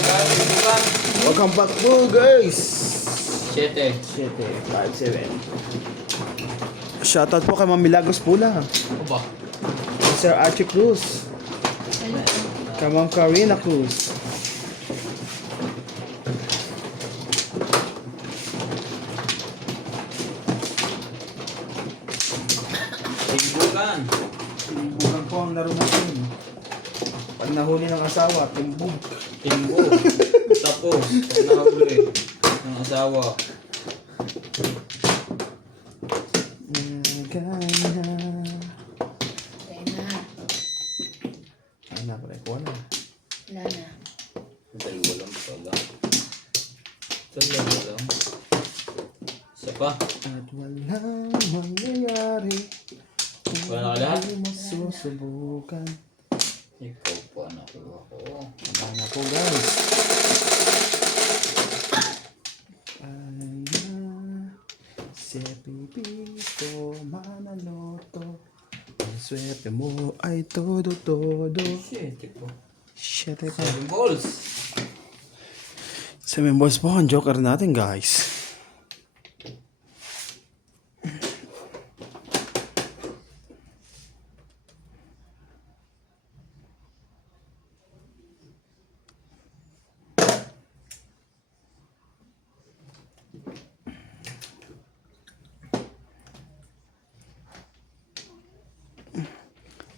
Welcome back po guys. 7. 7, 5, 7. Shoutout po kay Ma'am Milagros Pula. Ano ba? Sir Archie Cruz. Kay Ma'am Karina Cruz. Timbukan. Timbugan po ang laro natin. Pag nahuli ng asawa, timbog. Timbo. Tapos, nahuli ng asawa. Gana. Kaya na. Ay na, pala ko na. Wala na. Dalawa lang pala. Dalawa lang. Isa pa. At walang mangyayari. Wala na lahat? Hindi mo susubukan. Ikaw pa nakuha ko. Wala na po guys. Ay na. Si Pipito Manaloto. Ang swerte mo ay todo-todo. 7 po. Shit, ito. 7 balls. 7 balls po ang joker natin guys.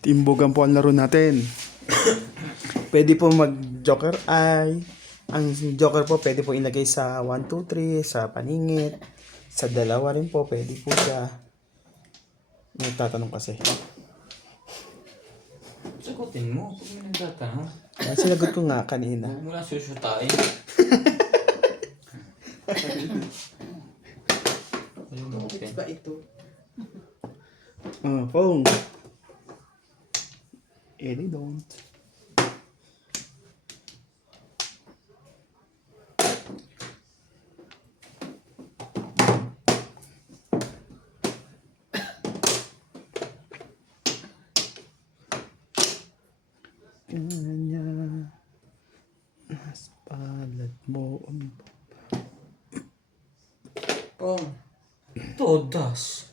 Timbugan po ang laro natin. Pwede po mag-joker ay ang joker po pwede po ilagay sa 1, 2, 3 sa paningit. Sa dalawa rin po pwede po siya. May tatanong kasi. Sagutin mo. Pag may nagtatanong. Ay, sinagot ko nga kanina. Huwag mo lang susutain. Ayaw mo open. Ba ito? Phone. Any don't. Kanya nas palad mo Oh. Todas.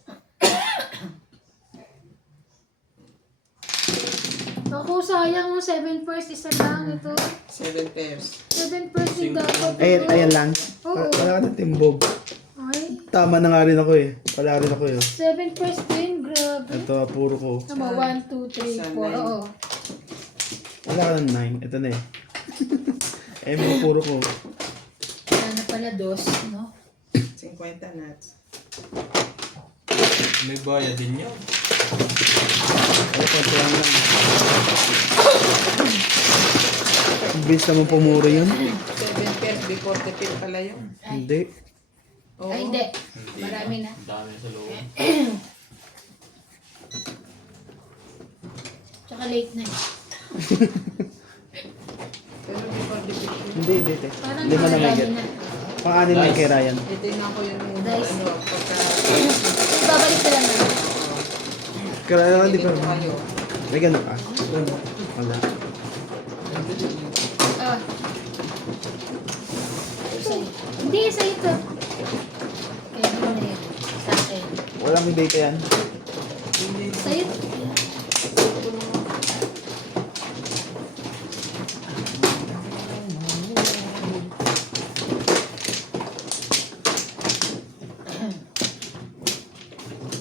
Ako, sayang yung 7 first, isa lang ito. 7 pairs. 7 first yung dapat. ayan lang. Oo. Wala ka na timbog. Ay, Tama na nga rin ako eh. Wala rin ako eh. 7 first din, grabe. Ito, puro ko. Tama, 1, 2, 3, 4, oo. Wala ka ng 9. Ito na eh. Eh, mga puro ko. Wala na pala 2, no? 50 nuts. May bayad din yun. Ay, konti lang lang. Bilis naman pumuro yun. 7 pairs before the pill pala yun. Hindi. Oo. Ay, hindi. Marami na. Ang dami sa loob. Tsaka late na eh. Pero before the pill. Hindi, te. Parang Lima na may marami get. na. Pang-anin na yung kay Ryan. Itingnan ko yung Dice. ano, pagka Babalik na lang naman. Kay Ryan, di pa. ito kayo. May gano'n ka? Wala. Ah. Sa'yo. Hindi, sa ito. Kaya naman na yan. Sa akin. Walang data yan. Sa'yo.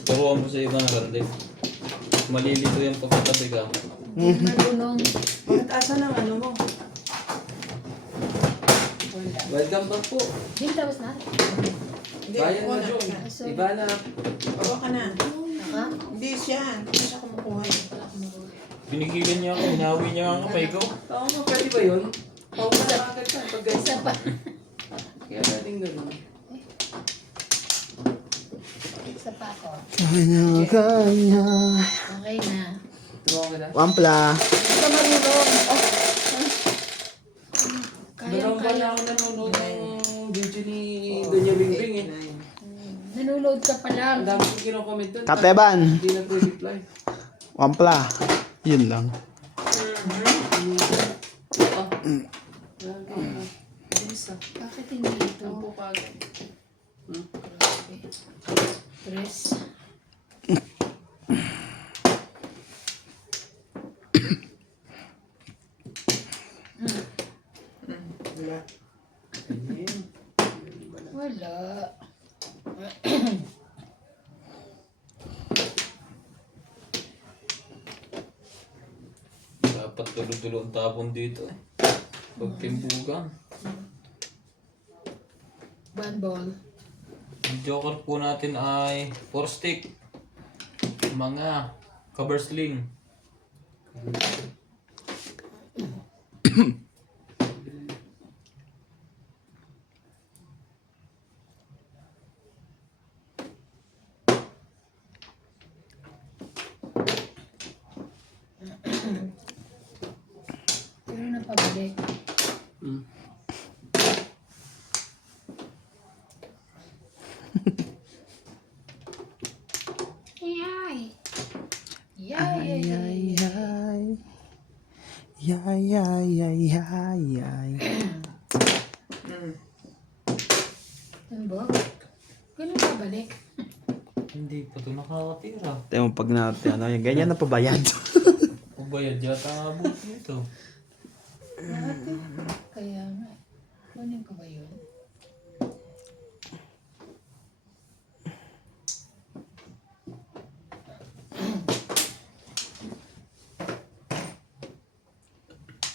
Turuan mo sa iba na rande. Malilito yung pagkatabi ka. Hindi marunong. Bakit asa ng ano mo? Welcome back po. Hindi, tapos na. Hindi, Bayan ako na na. Jun. Sorry. Iba na. Bawa ka na. Naka? Hindi siya. Hindi siya kumukuha yun. Pinigilan niya ako. Hinawi niya ang kamay ko. Oo nga, pwede ba yun? Oo nga, agad ka. Pag guys, Isa pa. kaya pwedeng gano'n. Isa pa ako. Kanya. Okay na. Tumawa ka na? Wampla. Hindi ka marunong. Oh. Dalawang buwan na ako nanonood ng video ni Donya Wingbing eh. Nanonood ka pa lang. Ang dami kong kino-comment doon. Kateban. Hindi nag-reply. Wampla. Yun lang. Bilis ah. Bakit hindi ito? Tampo ka agad. Grabe. Tres. Wala. Ayun. Wala. Dapat tulo-tulo ang tapon dito eh. Pagtimbugan. One ball. Ang joker po natin ay 4 stick. Mga cover sling. Pero na pabalik. Hmm. Yay! Yay! Ay, ay, ay. Yay, yay, yay, yay, yay. Ano ba? Ganun pabalik. Hindi pa ito nakakatira. Tayo mo pag natin, ano, yung ganyan na pabayad. Pabayad yata ang abot nito. Ate, kaya nga. Kunin ko ba yun?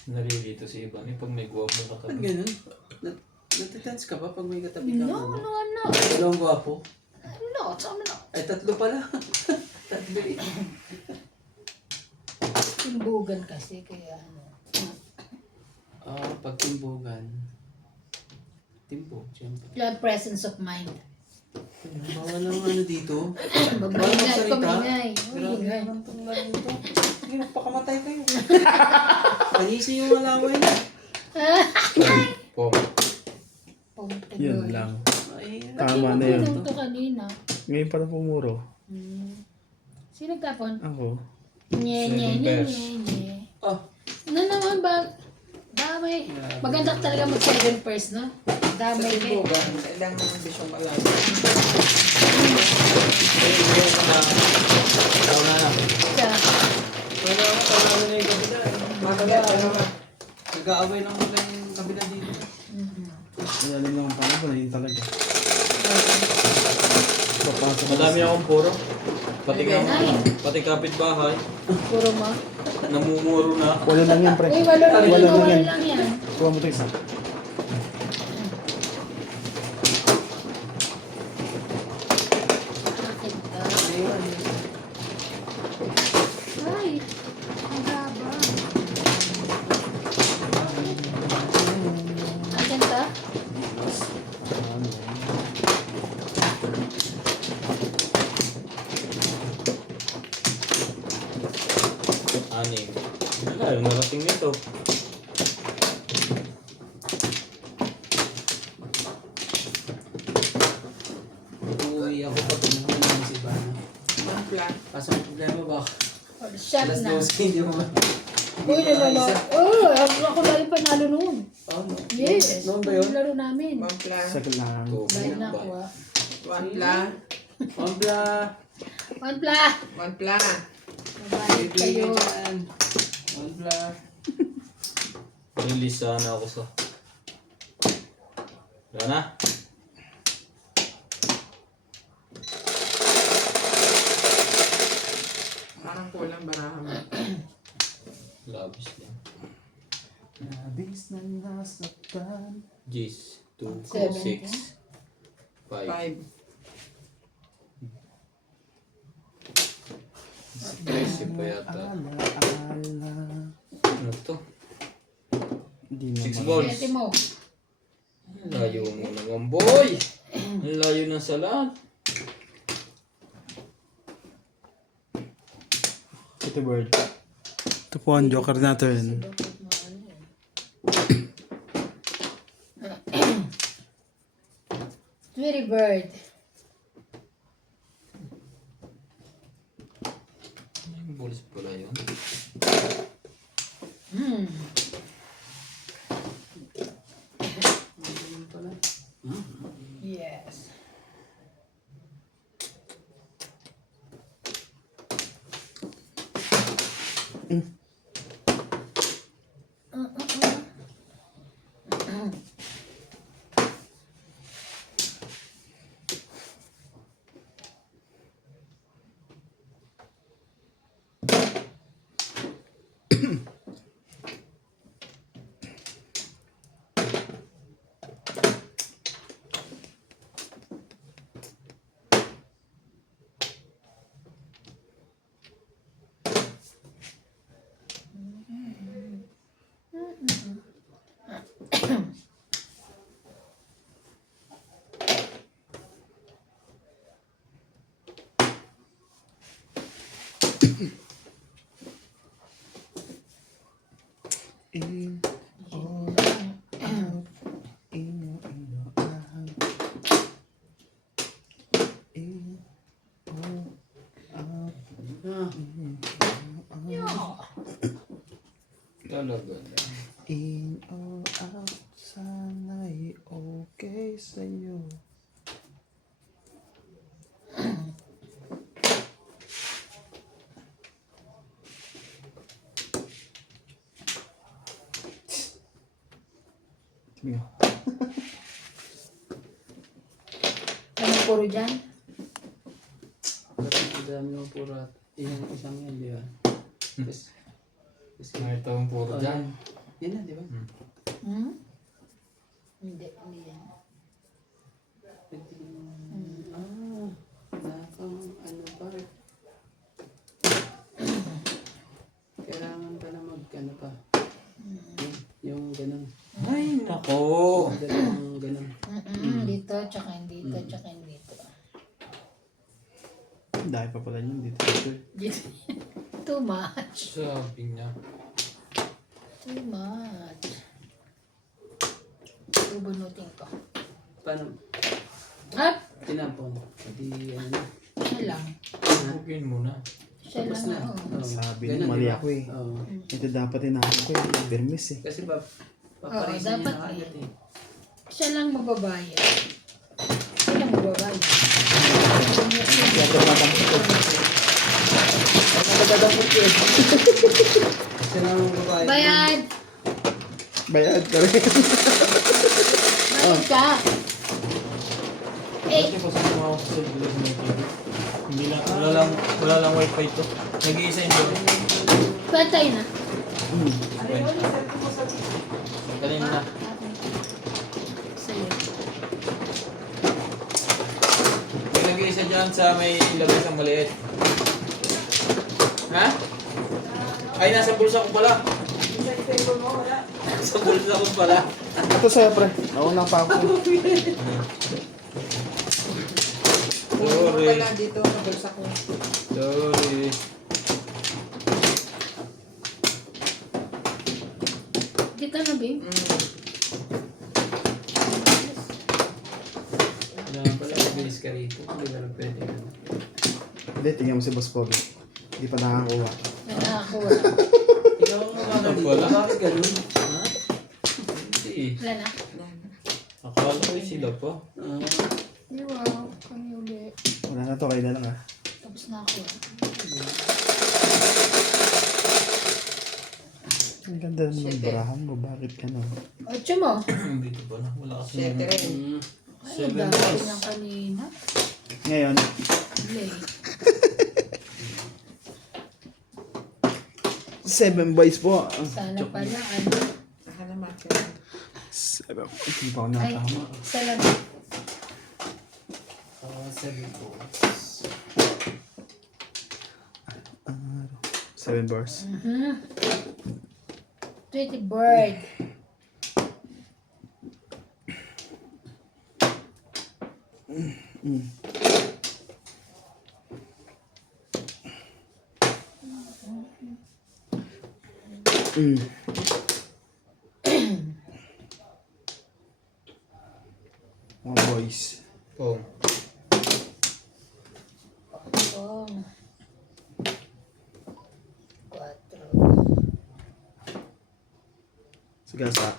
Nalilito si Ivan eh pag may gwapo Ba't katabi. ganun? Natitense ka ba pag may katabi ka? No, no, no. Dalawang gwapo? No, tama na. Ay, tatlo pala. Tatlo eh. Timbugan kasi, kaya ano. Pag timbugan. Timbog, siyempre. Wala presence of mind. Bawal ang ano dito. Magmingay, magsalita. kumingay. Grabe Kumingay. naman itong laro ito. Sige, magpakamatay kayo. Panisi yung alaway na. Pong. Pumunta Yun doon. lang. Ay, Tama na yun. Pinong to kanina. Ngayon pala pumuro. Sino nagtapon? Ako. Nye, nye, Seven nye, pairs. nye, nye. Oh, Ano naman ba? Damay. Maganda talaga mag-7 pairs, no? sa Damay ka. timbugan, kailangan ng bisyong alaway. Ikaw na. Siya. Wala ako, tawag na yung kabila. Magaga, nag-aaway ng mga yung kabila dito. Ilalim lang ang panahon na yun talaga. Papasok Madami akong puro. Pati Nine. pati kapitbahay. Puro mo. Namumuro na. Walo lang yan, pre. Uy, walo lang Walo yan. lang Walo yan. lang yan. Kuha mo ito isa. Akin to. Ay, ang haba. Akin to? Anim. Wala, yung narating nito. Uuwi ako pag tumuhan namin si Ivana. Kaso ang problema ba? Shot Alas na. 12, hindi mo Uy, nalala. Oh, ako lagi panalo noon. Oh, no. Yes. Noon ba yun? Yung laro namin. Second lang. Bayad na ako ah. Ombla. One pla. Mabalik kayo. Ombla. Release sana ako sa... Wala na. Parang kulang barahan mo. Labis lang. Nabis na nasaktan. Gis. 2, Seven. 6, 5. 5. 13 pa yata. Ala. Ano to? Hindi 6 naman. balls. Pwede mo. Layo mo naman, boy! Ang layo ng salat. Ito bird. Ito po ang joker natin. Sweetie bird. Yung balls pala yun. In, oh, out, in, out. In, oh, out. Talaga. In or out, sana'y okay sa'yo. Tingnan mo. Ano puro dyan? Kasi ang dami ng purat. Yung isang yan, di ba? Kasi, Ito ang puro dyan. yan na, di ba? Hmm? Hindi yan. Nakang ano pa rin. Kailangan pa na ano pa. Yung ganun. Ay, nako. Yung ganun. Dito, tsaka dito, tsaka dito. Dahil pa pala yun dito. Dito. Too much. Sabi niya. Too much. Bubunutin ko. Paano? Up! Tinapon. Di ano na. Siya lang. Bugin mo na. Siya Tapos lang na. ako. Oo. Sabi Ganun, niya, mali di ba? ako eh. Oo. Ito dapat inaano ko eh. Permis eh. Kasi paparisin niya dapat na agad eh. Siya lang magbabayad. Siya lang magbabayad. Kasi lang ang babae. Bayad! Bayad ka rin. Bayad ka! Eh, Kasi pasama ako sa vlog na ito. Hindi lang, wala lang wifi to. Nag-iisa yun doon. patay na. Kanina na. Sa'yo. May nag-iisa dyan sa may labas ng maliit. Ha? Ay, nasa bulsa ko pala. Sa bulsa ko pala. Ito sa'yo pre. Nauna pa ako. Sorry. Wala dito sa bulsa ko. Sorry. Kita na, babe. Wala pala, mabilis ka rito. Hindi ka lang pwede. Hindi, tingnan mo si Boss Pogi. Hindi pa nakakuha. Nakakuha. Ikaw ang makakali. Wala. Bakit ganun? Ha? Hindi. Wala na. Akala ko sila pa. Di wow. Kami ulit. Wala na to, kayo na lang ah. Tapos na ako. Ang ganda naman ng barahan mo. Bakit ka no? Ocho mo. Dito pa na. Wala kasi Siyete rin. Ay, Seven dami balls. ng kanina. Ngayon, Late. 7 boys po. Sana pala, ano. Akala maki. 7. Hindi pa ako Ay, nakatama. salam. 7 po. 7 bars. Pretty bird. Mga boys. Oh. Oh. 4. Sagasa.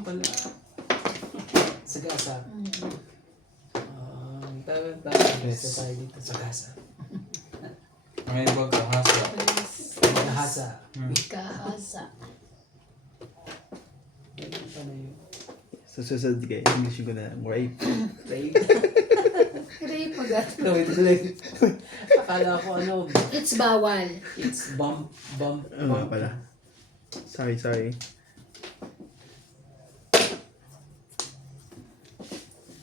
Pala. Sagasa. Tawag Yes. tayo dito sa gasa. Ang iba kahasa. Nahasa. Kahasa. Ano pa na yun? Sa susunod kayo, English ko na rape. Rape. Rape agad. Wait, tuloy. Akala ko ano, It's bawal. it's bump. Oo nga pala. Sorry.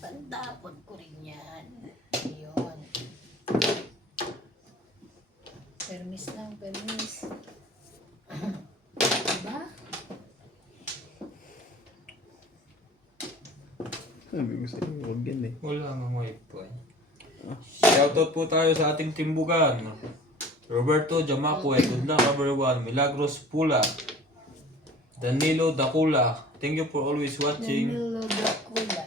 Pandapon ko rin yan. Ayun. Permis lang, permis. Diba? Sabi ko sa'yo, huwag yan eh. Wala nga wifi. Shoutout po tayo sa ating timbugan. Roberto Jamacue, good luck everyone. Milagros Pula. Danilo Dakula. Thank you for always watching. Danilo Dracula.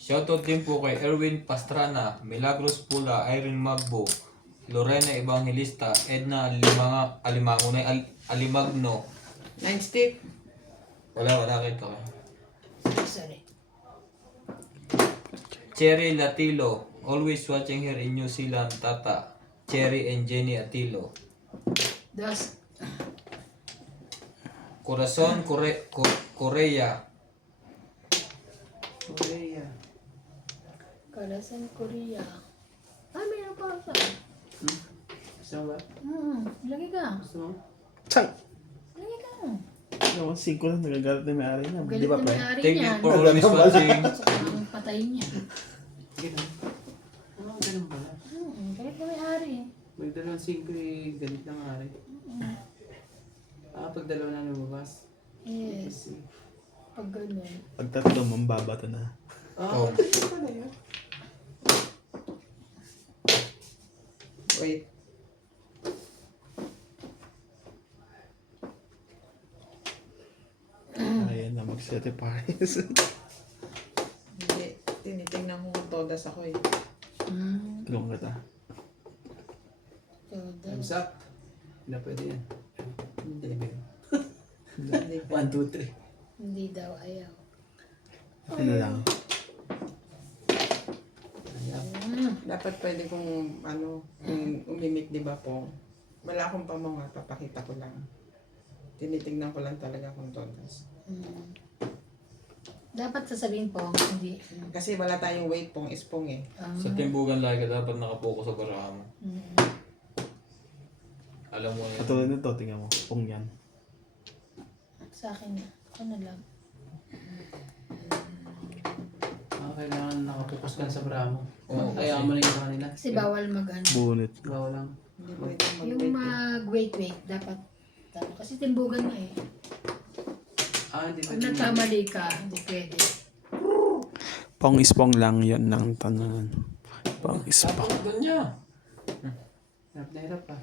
Shoutout din po kay Erwin Pastrana, Milagros Pula, Irene Magbo, Lorena Evangelista, Edna Alimagno. 9 stick. Wala kita ko. Sorry. Cherry Latilo, always watching here in New Zealand, Tata. Cherry and Jenny Atilo. Dos. Corazon Korea. Korea. Kalasan Korea. Ah, mayroon pa ako. Gusto mo ba? Lagi ka. Gusto mo? Chang! Lagi ka. Ako, 5 lang, nagagalit na may-ari niya. Galit Di ba, na pre? may-ari Thank you niyan. for always watching. Ang patay niya. Ganun. Ganun pala. Galit na may-ari. May 2-5 eh, galit na nga rin. Pag dalawa na lumabas. Yes. Pag ganun. Pag tatlo, mambabato na. Oh. Ito pala yun. Wait. Ayan na, mag-sete pares. Hindi. Tinitingnan ko kung todas ako eh. Tulong kita. Time's up. Hindi na pwede yan. Hindi ba yun? Hindi 1, 2, 3. Hindi daw ayaw. Ano lang. Dapat pwede kong kung umimik, di ba po? Wala akong pamunga, papakita ko lang. Tinitingnan ko lang talaga kung todas. Dapat sasabihin po, hindi. Kasi wala tayong weight pong ispong eh. Sa timbugan lagi ka dapat nakapokus sa baraha mo. Alam mo yun. Katulad nito, tingnan mo. Pong yan. Sa akin na. Ako na lang. Kailangan nakapokus ka sa bra mo. Oo, Kaya mo na yung kanila. Kasi bawal mag-ano. Bunit. Bawal lang. Hindi pwede Yung mag-weight eh. mag-wait, dapat. Kasi timbugan na eh. Hindi Pag nagkamali ka, hindi pwede. Pong ispong lang yan ng tanan. Pong ispong. Tapos doon niya. Hirap na hirap pa.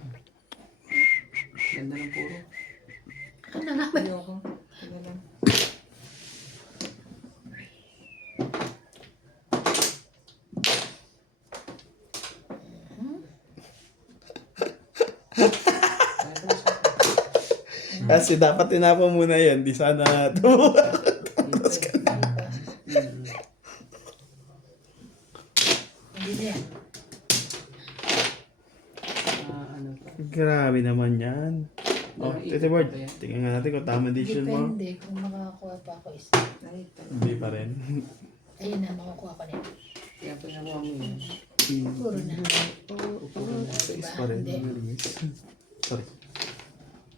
Ganda ng puro. Ako na nga ba? Ayoko. Ano lang. Kasi dapat tinapa muna yan. Di sana ito. Hindi na yan. Ano pa? Grabe naman yan. Oh, Tete Ward, tingnan nga natin kung tama edition mo. Depende kung makakakuha pa ako isa. Ay, Hindi pa rin. Ayun na, makakuha ko na. Kaya pa nakuha mo yun. Puro na. Sa is pa rin. Sorry.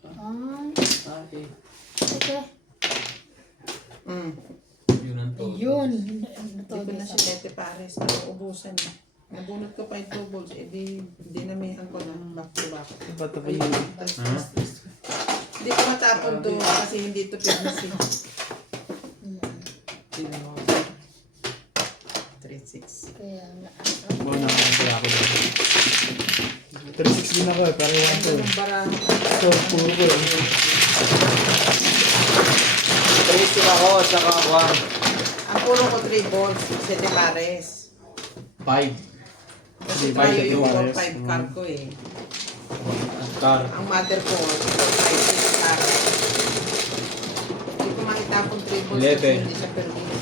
Ay, Okay. okay. Yun ang to. Ayun. Hindi ko na si Tete Pares. Nauubusan eh. Nabunot ko pa yung 2 balls. Eh di, dinamihan ko na back to back. Ba't pa Ayun. yun? Hindi ko matapon to kasi hindi to fitness eh. Sino mo? 3-6. Kaya nga. Buwan na kaya ako dito. 3-6 din ako eh, pero yung Ang to. ganun para So, puro ko yun. 3 ako, saka 1. ang puro ko 3 balls. Tete Pares. 5. Kasi Hindi, tayo Tete yung Pares. 4-5 car ko eh. Car. Ang mother ko, 4-5 car. Hindi ko makita kung 3 balls kasi 11. hindi siya permis.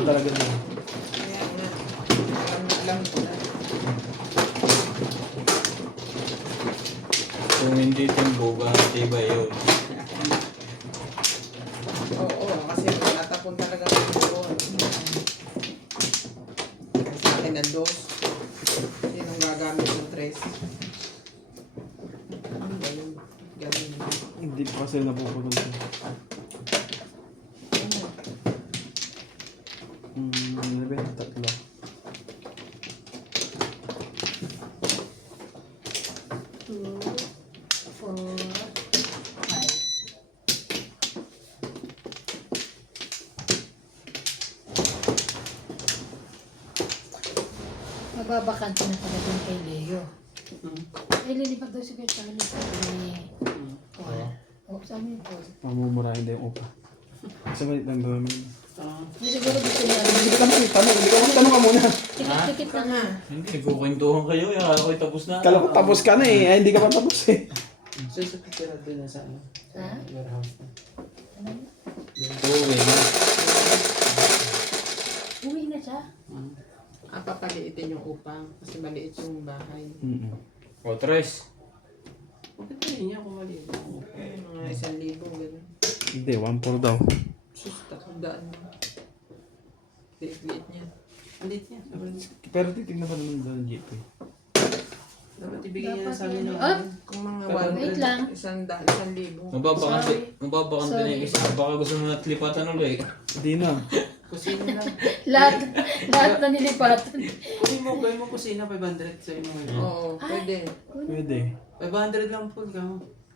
pa talaga din. Kaya nga, alam ko na. Kung hindi timbugan, tibay yun. Oo, kasi tatapon talaga ng doon. Sa akin ang dos. Sinong gagamit ng tres? Galing. Galing. Hindi pa kasi napupulog ko. Tatlo. Two, four, five. Mababakante na pala doon kay Leo. Ay, lilipat daw si Kuya Charlie sa ni Paul. O, saan yung Paul? Mamumurahin daw yung upa. Kasi malit lang daw namin. Hindi siguro gusto niya. Hindi ka tanong, hindi ka tanong ka muna. Tikit-tikit na nga. Hindi, nagkukwentuhan kayo. Ako'y tapos na. Kala ko tapos ka na eh. Ay, hindi ka pa tapos eh. So, sa picture doon na sa ano? Ha? Warehouse na. Uwi na. Uwi na siya. Papaliitin yung upang kasi maliit yung bahay. O, tres. Bakit tayo niya kung mali? Mga 1,000 gano'n. Hindi, 1-4 daw. Sus, 300 na. Liit niya. Malit niya. Pero titignan pa naman daw ng jeep eh. Dapat ibigay niya sa amin yung Ah! Kung mga Wait lang. 1,000. Mababakante na yung isa. Baka gusto mo na tlipatan ulit. Hindi na. kusina lang. Lahat na nilipatan. Kunin mo, gawin mo kusina, 500 sa inyo ngayon. Oo, pwede. Pwede. 500 lang po ka.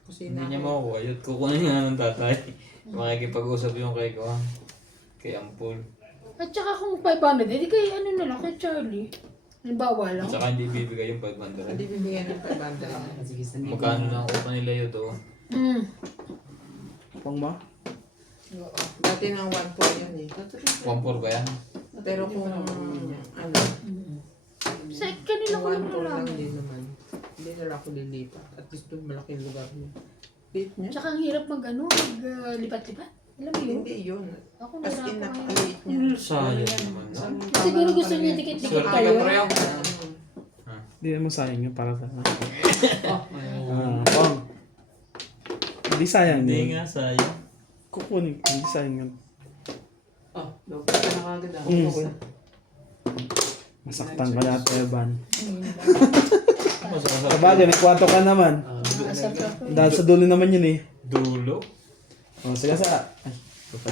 Kusina. Hindi niya makukuha. Yun, kukunin nga ng tatay. Makikipag-usap yung kay ko. Kay Ampul. At saka kung 500, edi kay ano na lang, kay Charlie. Halimbawa lang. At saka hindi bibigay yung Hindi 500. bibigyan ng 500. Sige, sandi. Magkano lang upa nila yun to? Pang ba? Oo. Dati nang 1,400 yun eh. 1-4 ba yan? Pero kung ano, Sa kanila ko lang 1,400 lang nalaman. din naman. Hindi na ako lilipat. At least doon malaking lugar niya. Liit niya? Tsaka ang hirap maglipat-lipat. Alam mo yun? Hindi yun. Ako As in, nahirapan ngayon. napakaliit niya. Sayang naman. No? Siguro gusto niya dikit-dikit Swerte kayo. ka pareho. Hindi naman sayang yun para sa... Oh, Pang. Hindi sayang Hindi yun. nga sayang. Kukunin ko. Hindi sayang yun. oh, dapat ka na kagad ah. Okay. Masaktan ka na, Evan. Masasarap. Sabagay, may kwarto ka naman. Asap ka po. Dahil sa dulo naman yun eh. Dulo? O, sige sa... Ay, ito pa.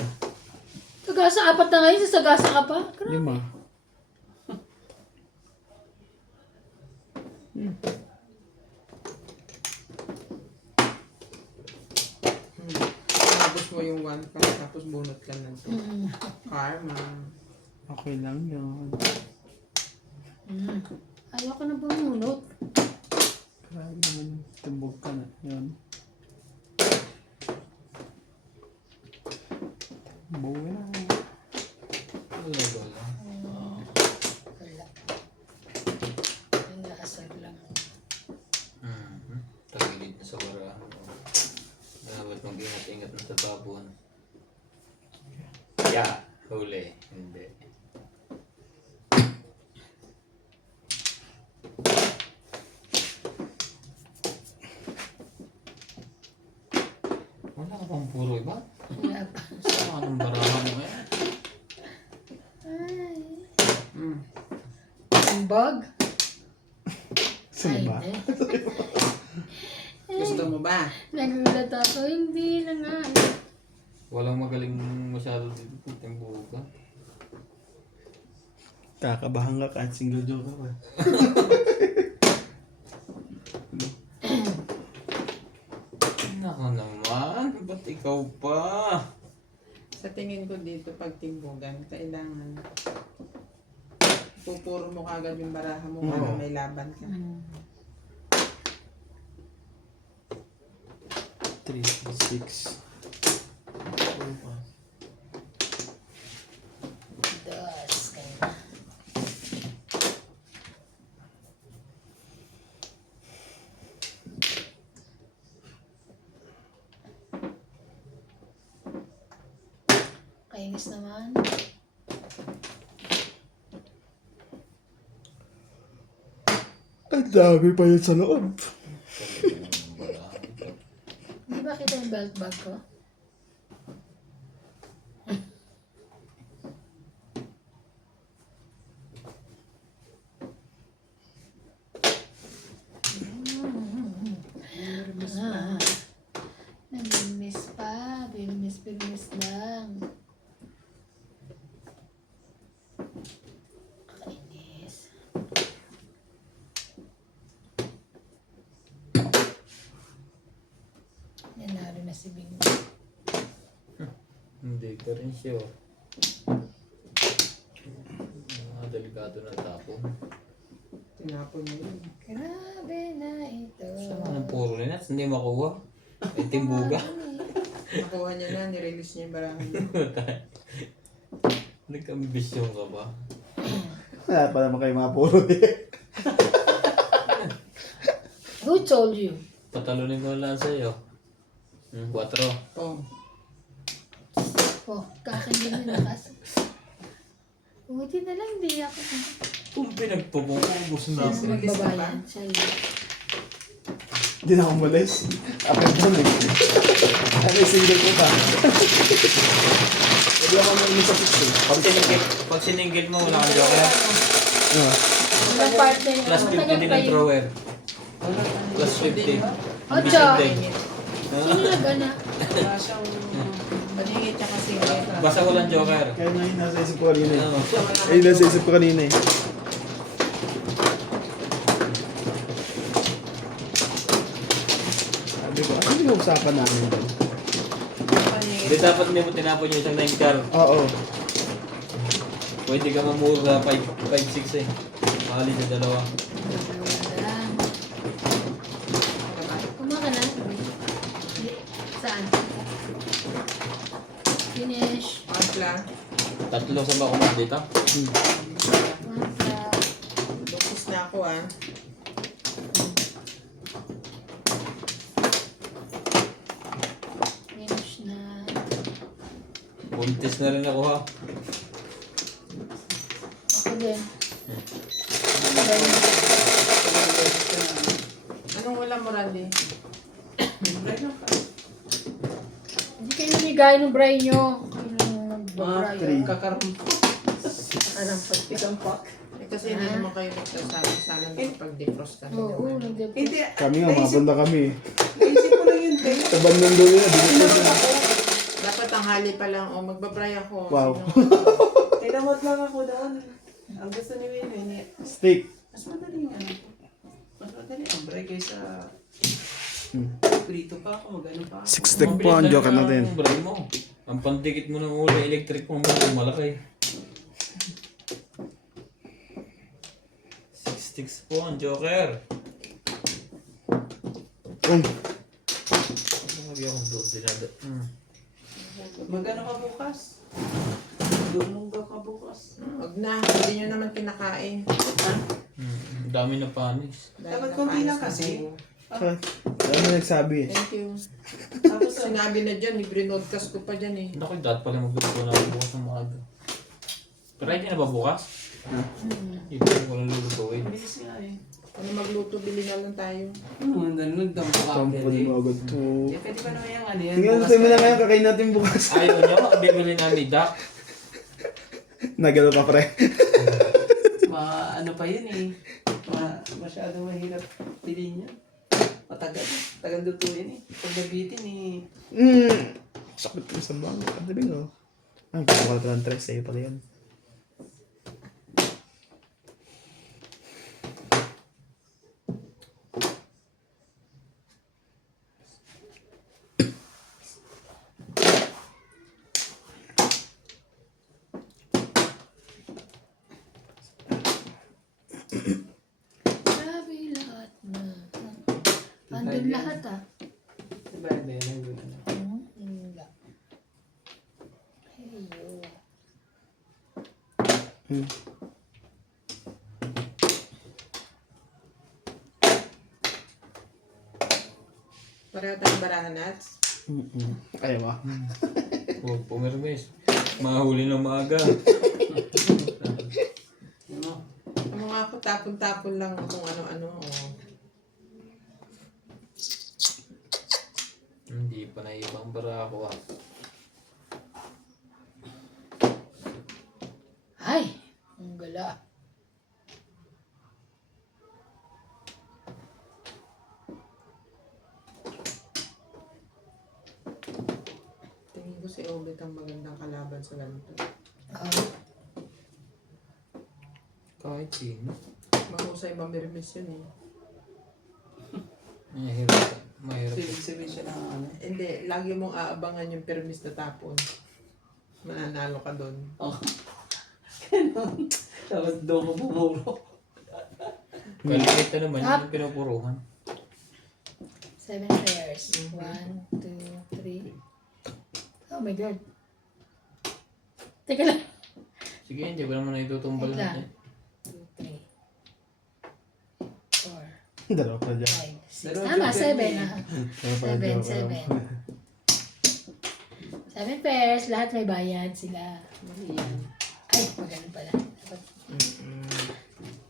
Sagasa, 4 na ngayon, sasagasa ka pa. Grabe. 5. Tapos mo yung 1,500 tapos bunot ka ng 2. Karma. Okay lang yun. Ayaw ka na bumunot. Grabe naman. Tumbog ka na. Yun. Buwi na. Wala, wala. Wala. Inaasar lang. Tagilid na sa barahan. Dapat mag-ingat-ingat na sa tabon. Yeah, huli. Hindi. Wala ka pang puro iba? Wala pa. Saan ka ng barahan mo eh? Ay. Mm. Ang bag? Sino Ay, ba? hindi. Gusto mo ba? Nagulat ako. Hindi na nga. Walang magaling masyado dito. Timbuga. Kakabahan ka kahit single joker ka. Nako naman. Ba't ikaw pa? Sa tingin ko dito pag timbugan, kailangan pupuro mo kagad yung baraha mo para may laban ka. 3, 6. Das. Kaya na. Kainis naman. Ang dami pa yun sa loob. Di ba kita yung belt bag ko? Ah, namimiss pa. Bimiss lang. Kainis. Nanalo na si Bing. Hindi ka rin siya. Delikado na tapon. Tinapon niya yun. Grabe na ito. Saan ang puro na yan? Hindi makuha. Ay, timbuga. Nakuha niya na, nirelease niya yung barahan niya. Nagkambisyon ka ba? Wala pa naman kayo mga puro eh. Who told you? Patalunin ko lang sa'yo. 4. Oh. Oh, kakin din na kasi. Buti na lang, hindi ako. Kung pinagpupungubos na ako. Magbabayan. Siya lang. Hindi na ako malis. Ako doon eh. Ano yung single ko pa? Hindi ako malis sa 6 eh. Pag siningit mo, wala kang joker. Ano? Ang partner niya. Plus 50 matagal din pa ang yun. thrower. Plus 50. Ang Ocho. bisig din. Sino nag-ana? Wala siyang paningit niya kasi. Basta walang joker. Kaya nga yung nasa isip ko kanina eh. Ano? Ay, nasa isip ko kanina eh. Sabi ko, ano yung usapan namin doon? Hindi dapat may mo tinapon yung isang 9 car. Oo. Pwede ka mamura 5-6 eh. Mahalin sa dalawa. Kuma ka na? Saan? Finish. Pangkla. 3 sa bako mo dito. Mata. Lupos na ako ah. Finish na. Buntis na rin ako ha. Ako din. Anong wala mo, Randy? Hindi kayo namigay ng bray nyo. Yung nagbabray. three. Kakaroon. Anong pag Isang pack. Eh, kasi hindi naman kayo nagsasabi sana pag-defrost kami. Oo, nag-depot. Hindi, Kami nga, mapunta kami eh. naisip ko lang yun, Tay. Sa bandang doon yun, dinito na. Dapat tanghali pa lang, o magbabray ako. Wow. Tinamot lang ako doon. Ang gusto ni Winnie, Steak. mas madali nga. Mas madali ang break kaysa prito pa ako, mag-ano pa ako. 6 steak po ang joker natin. Ang bray mo. Ang pandikit mo ng ulo, electric mo malaki. 6 sticks po ang joker. Lagi akong doon dinada. Mag-ano ka bukas? Dumungga ka bukas. Huwag na, hindi nyo naman kinakain. Dami na panis. Dapat konti lang kasi. Ano nagsabi eh. Thank you. Tapos Sinabi na dyan, i-broadcast ko pa dyan eh. Naku, dapat pala magluto na ako bukas ng maaga. Pero hindi na ba bukas? Hindi ko lang lulutuin. bilis nga eh. Ano magluto, bili na lang tayo. Nagdampo ka. Tampon mo agad to. Eh, pwede ba naman yung ano yan? Tingnan bukas natin mo na pa ngayon, yan. kakain natin bukas. Ayaw niya, bibili namin duck. Nagalo ka pre. Ano pa yun eh. Masyado mahirap piliin niya. Matagal. Tagal lutuin eh. Pag nabitin eh. Sakit ko sa bang. Ang sabi ko. Ang kakawal ka ng 3 sa'yo pala yan. Grabe lahat na. Andun lahat ah. Diba? Hindi yan. Hindi. Heyo. Pareho tayong barahan nuts. Ayaw ba? Huwag pumirmis. Mahuli ng maaga. Ano? Ano nga ako magtapon-tapon lang kung ano-ano. Oh. Hindi pa na ibang bara ako ah. Ay, ang gala. Tingin ko si Obet ang magandang kalaban sa ganito. Ah, Kahit sino. Mahusay mamirmis yun eh. Mahirap. Mahirap. So, ibig sabihin siya ng ano. Hindi, lagi mong aabangan yung permis na tapon. Mananalo ka doon. Oh. Ganun. Tapos doon ko bumuro. Kalkita naman yun yung pinupuruhan. 7 pairs. 1, 2, 3. Oh my God. Teka lang. Sige, hindi ba naman na itutumbal Wait lang. natin? 2, 3, 4, Dalawa pa dyan. 5, 6. Dalawa Tama, joker 7. eh. Ah. Dalawa pa dyan. 7 pairs. Lahat may bayad sila. Mali yan. Ay, maganda pala. Dapat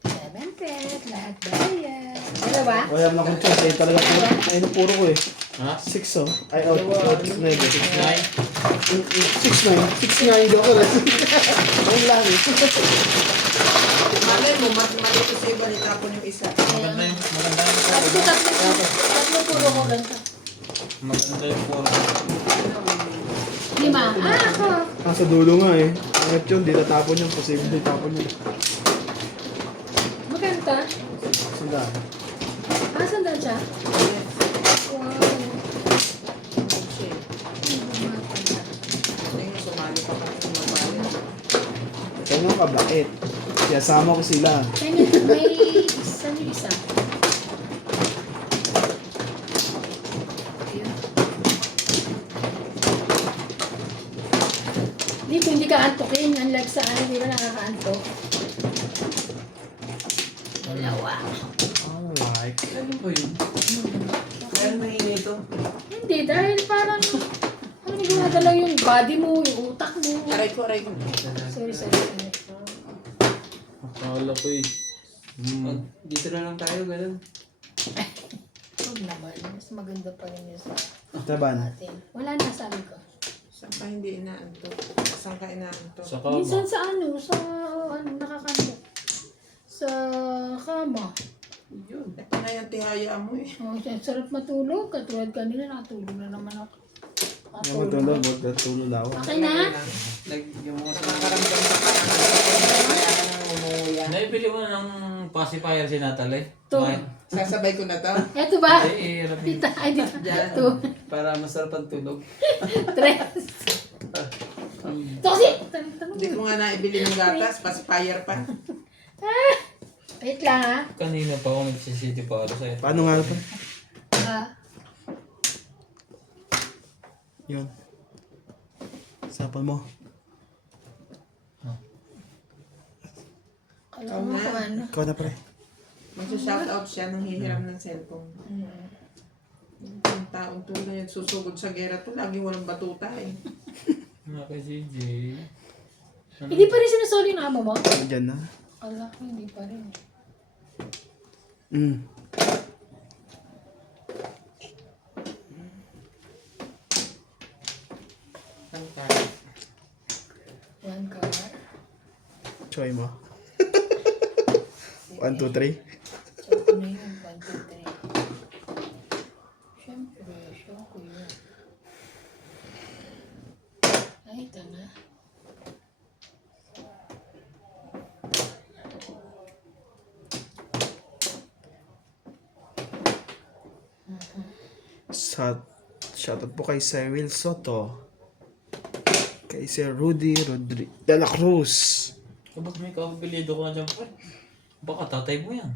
7 pairs. Lahat bayad. Dalawa? Wala naman akong choice. Ayun talaga po. Ayun ang puro ko eh. Ha? 6 oh. Ay, out. 6, 9. 9? 6, 9. 6, 9. Joker eh. Ayun lang eh. Malay mo, mas malito sa iba nitapon yung isa. Maganda yung Sabi ko tatlo puro ko ganito. maganda yung puro. 5. Ah, ako. Nasa dulo nga eh. Angat yun, di natapon yun. Posible di tapon yun. Maganda. Sanda. Ah, sandal siya? Wow. Okay. Tingin mo, sumali pa pa sa magbayad. Kaya nga kabait. Kaya sama ko sila. May isa yung isa. Ayun. Dito hindi ka antokin. Unlike sa ano, di ba nakakaantok? Dalawa. Alright. Ano ba yun? Kaya mahingi ito. Hindi, dahil parang ano gumadalaw yung body mo, yung utak mo. Aray ko. Sorry. Akala ko eh. Dito na lang tayo, ganun. Huwag naman. Mas maganda pa rin yun sa Taban. atin. Wala na sabi ko. Saan ka hindi inaantok? Saan ka inaantok? Sa kama. Minsan sa ano, nakakanto. Sa kama. Yun. Ito na yung tihaya mo eh. Oh, sarap matulog. Katulad kanina, nakatulog na naman ako. Yung matulog, huwag natulog daw. Okay na? Yung mga Nakakaramdam ka pa ng kaya ka nang umuya. Naibili mo na ng pacifier si Natalie? Ito. Sasabay ko na to. Eto ba? Eh, hirap yun. Pita, ay di ba? Diyan. Ito. Para masarap ang tulog. Tres. Ito kasi. Hindi ko nga naibili ng gatas, pacifier pa. Wait lang ha. Kanina pa ako nagsisiti para sa'yo. Paano nga pa? Ah, Yun. Sapan mo. kala mo kung ano. Ikaw na pre. Magsa-shoutout siya nang hihiram ng cellphone. Yung taong tunay yung susugod sa gera to, lagi walang batuta eh. Mga kay CJ. Hindi pa rin sinusoli ng amo mo? Diyan na. Kala ko hindi pa rin. Mm. Ang kaya. One car. Try mo. 1, 2, 3. So, ano yun? 1, 2, 3. Siyempre, show ko yun. Ay, tanga. Shoutout po kay Sir Will Soto. Kay Sir Rudy De La Cruz. Kapag may kapabilido ko na dyan, pre. Baka tatay mo yan.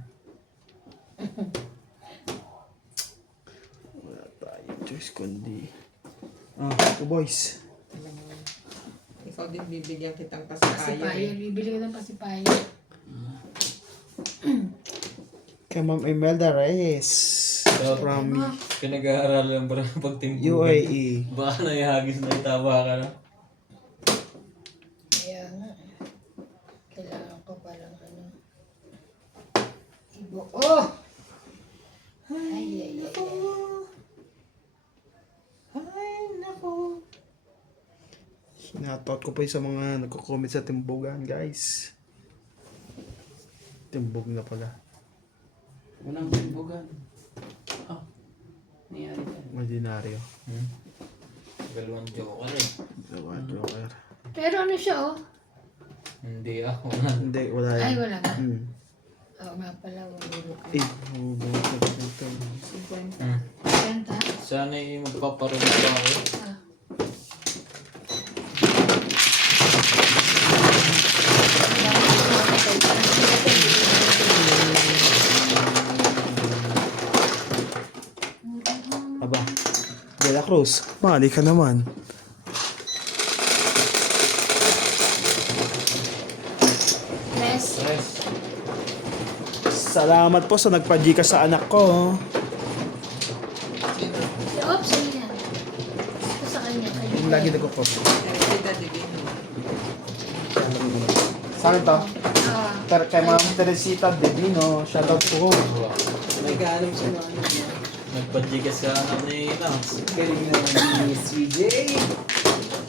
Wala tayo choice kundi. Ito boys. Ikaw din bibigyan kitang Pasipayan. pasipaya. Bibili ko ng pasipayan. Kay Ma'am Imelda Reyes. From Pinag-aaralan ba ng pagtimbugan? UAE. Baka naihagis na itaba ka na. Kaya nga. Kailangan ko palang ano. Oo. Ay, ay, ay, ay. Ay, nako. Shoutout ko po yung sa mga nagko-comment sa Timbugan, guys. Timbog na pala. Walang timbugan. Oh. Nangyari ka. Ordinaryo. Dalawang joker eh. Dalawa, Joker. Pero ano siya, oh? Hindi ako. Hindi, wala yan. Ay, wala nga. Hmm. Oo nga pala, wala. Eh, bubuhat na ito. 50. Kanta? Sana magpaparunod pa ako. Ah. Aba, De La Cruz, mali ka naman. Yes. Yes. Salamat po sa nagpa-Gcash sa anak ko. Oops, ano yan? Ito sa kanya. Yung lagi nagko-call. Si Daddy Bino. Saan to? Ah. Kay Ma'am Teresita Devino, shoutout po. Nag-aalam siya na ano niya. Nagpajigas ka na ni Nams. Galing naman ni CJ.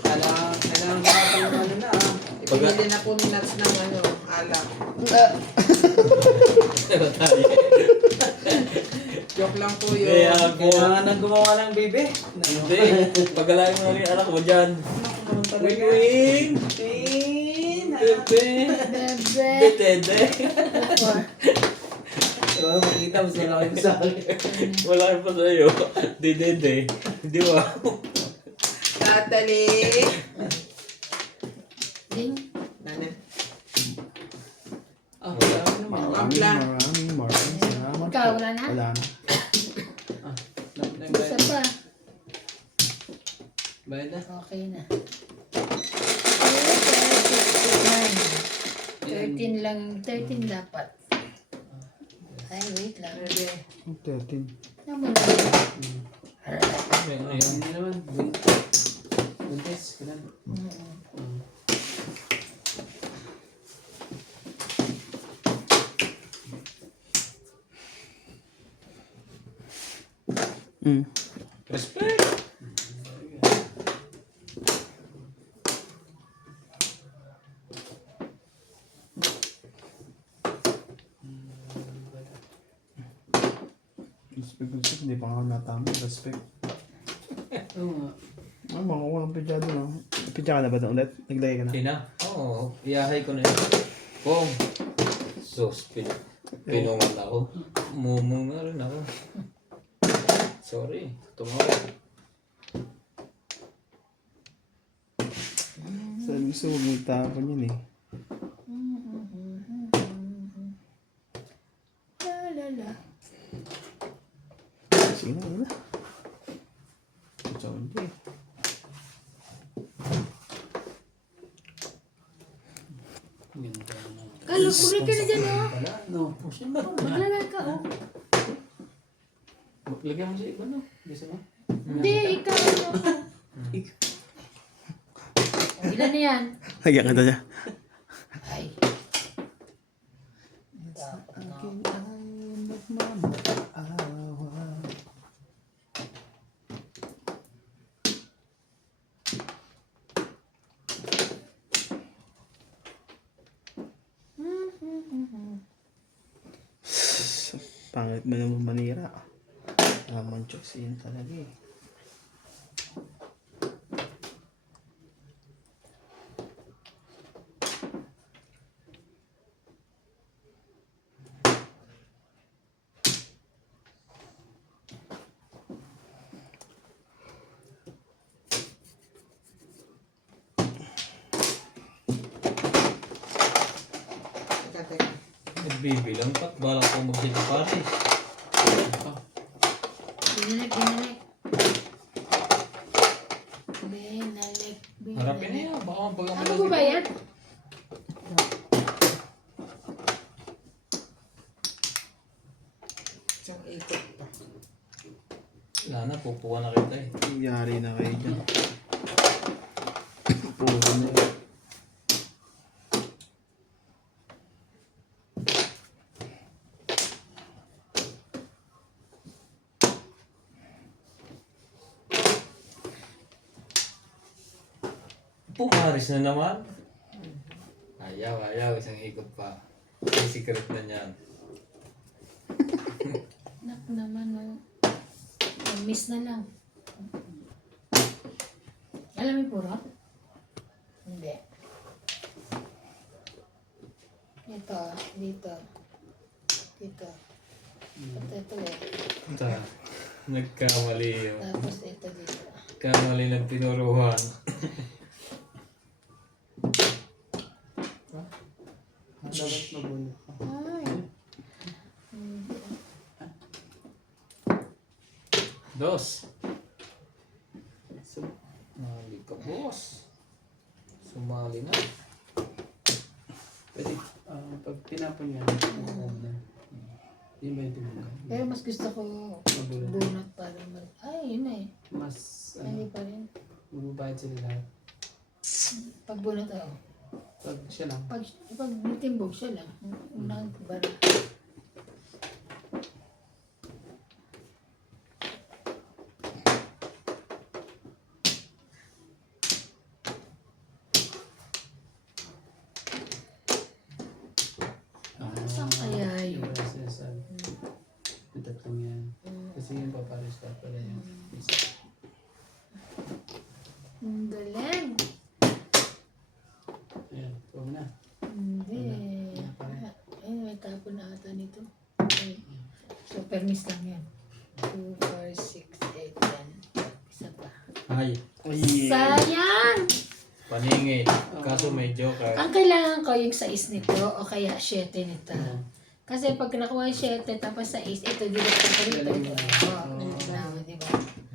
Kailangan ka pa yung ano na ah. Ipinili na po ni Nats ng ano, alak. Joke lang po yun. Kaya po. Kailangan nang gumawa ng bebe. Hindi. Pagalain mo na rin anak mo dyan. Naman talaga. Wing wing. Tin! Bebe. Bebe. Dede. Oh, makita mo sila kayo sa akin. Wala pa sa'yo. Dede. Hindi ba? Natalie! Ding. Nana. Ah, wala ko naman. Ampla. Maraming salamat Ikaw, po. wala na? Wala na. Ah, Isa pa. bayad na. Okay na. 13 Ilan? lang. 13 dapat. Ay, wait lang. 13. Naman na. Ano yan? Hindi naman. Buntis. Ganun. Mm. Respect. Respect. Hindi pa nga natama. Respect. Oo nga. Ay, makuha ng pidyado na. Pidya ka na ba doon ulit? Naglagay ka na? Ina? Oo. Iyahay ko na yun. Pong. Sus. Pinungan ako. Mumu na rin ako. Sorry. Tumawag. Sabi gusto huwag mo itapon yun eh. La la la. Sige na, wala. Sabi ko eh. Ganda na. Kalo, pumili ka na dyan, oh. Wala, no. Maglalay ka, oh. Lagyan mo sa iba, no? Gusto mo? Hindi, ikaw, ano. Ilan na yan? Lagyan ka na niya. Ay. Pangit mo naman manira. Naman chokes yun talaga eh. Teka. Nagbibilang pa. Balak ko magsita Paris. Binalik, binalik. Binalik, binalik. Harapin na yan. Baka mapagamay. Ano ba yan? Isang ikot pa. Wala na. Pupuha na kita eh. Yari na kayo dyan. Puro na yun. Pumaris na naman. Ayaw. Isang ikot pa. May secret na niyan. Nak naman, oh. Miss na lang. Alam mo yung purot? Hindi. Ito, dito. Dito. Ito eh. Nagkamali yun. Tapos ito dito. Kamali ng tinuruan. Dapat mabunot pa. Ay. Hindi. Dos. Sumali ka, boss. Sumali na. Pwede, pag tinapon yan, mabunot na. Yun ba yung tumugan? Pero mas gusto ko Mabunot. bunot para mag... Ay, yun eh. Mas, Hindi pa rin. magbabayad sila lahat. Pag bunot ako. Pag siya lang. Pag timbog siya lang. Unang bara. Saan kaya yun? Yung wala sinasabi. Yung tatlong yan. Kasi yung papares ka pala yun. Ang galing. Ayan, huwag na. Hindi. Ay, may tapon na ata nito. Okay. So, permis lang yan. 2, 4, 6, 8, 10. Isa pa. Ay. Sayang! Paningit. Kaso may joker. Ang kailangan ko yung 6 nito o kaya 7 nito. Kasi pag nakuha yung 7 tapos 6, ito direct ko rito. Oo, di ba?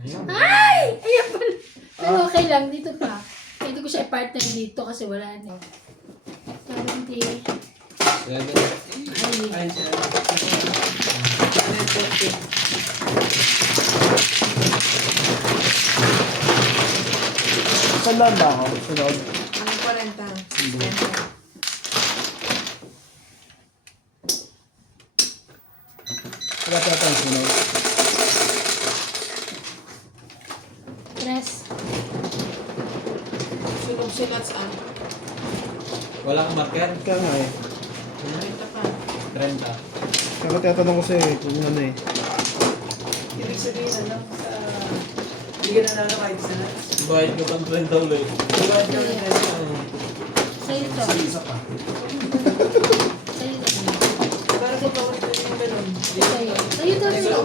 Ayun. Ay! Ayan pala. Pero okay lang, dito pa. Pwede ko siya i-partner dito kasi wala na. 70. Seven. Ay, Ayun siya. Saan lang ba ako? Sunod. Ang 40. Wala pa ito ang sunod. Tres. Sunog-sulat saan? Wala kang marker? Kaya nga eh. Ito pa. 30. Kaya tinatanong ko sa'yo kung ano eh. Ibig sabihin ano, sa... Hindi ka nanalo kahit isa na. Bayad ko pang 30 ulit. Dibayad ka ng pera. Sa'yo to. Isa pa. Sa'yo to. Para kung bawat na yung ganun. Sa'yo. Sa'yo to. Ikaw,